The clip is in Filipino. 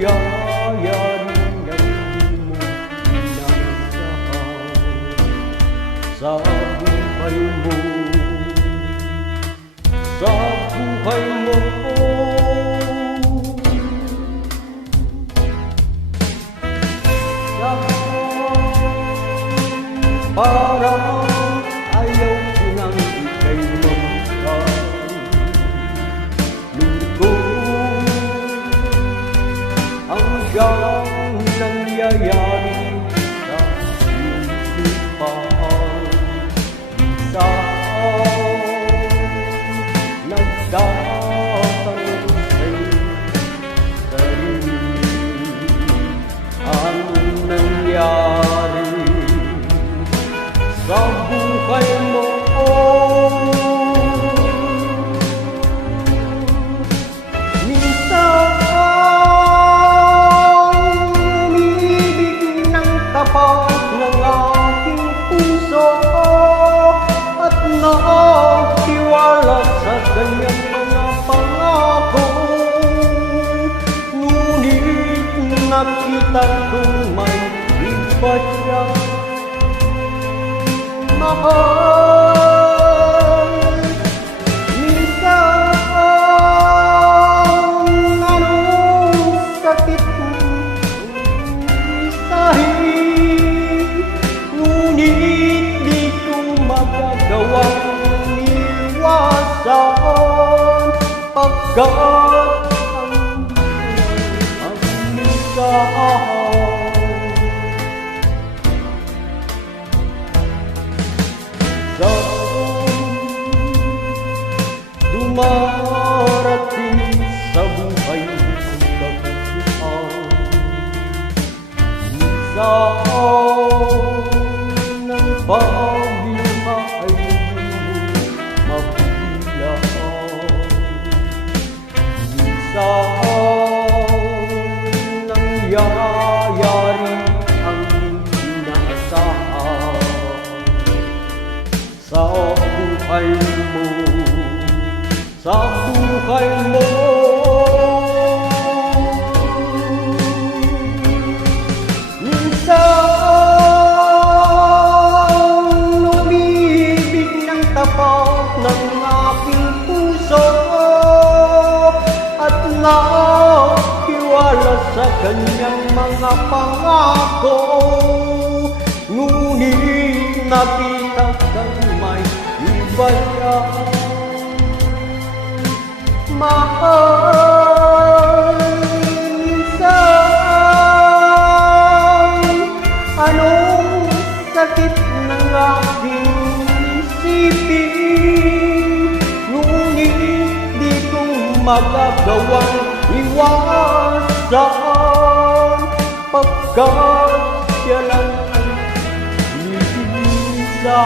nangyayaring hindi mo inaasahan sa buhay mo, sa buhay mo. Parang ayaw ko nang ika'y magkalungkot hanggang nangyayari sa iyong lupahan. Minsan nagtatanong sa'yo sarili, anong nangyari sa buhay mo? Minsan umiibig ng tapat ng aking puso at nakatiwala sa kanyang mga pangako. Ngunit nakita kong may iba siya mahal. Minsan anong sakit isahin, ngunit di ko magagawang iwasan pagkat ang minsan dumarating sa buhay ang kagustuhan. Minsan ng pagluha ay mabilang, minsan nangyayari ang inaasahan sa buhay mo, sa buhay mo. Minsan umibig ng tapat ng aking puso at nakiwala sa kanyang mga pangako. Ngunit nakita kang may iba siya mahal. Minsan anong sakit ng aking isipin, ngunit di ko magagawang iwasan pagkat siya lang ang iisa.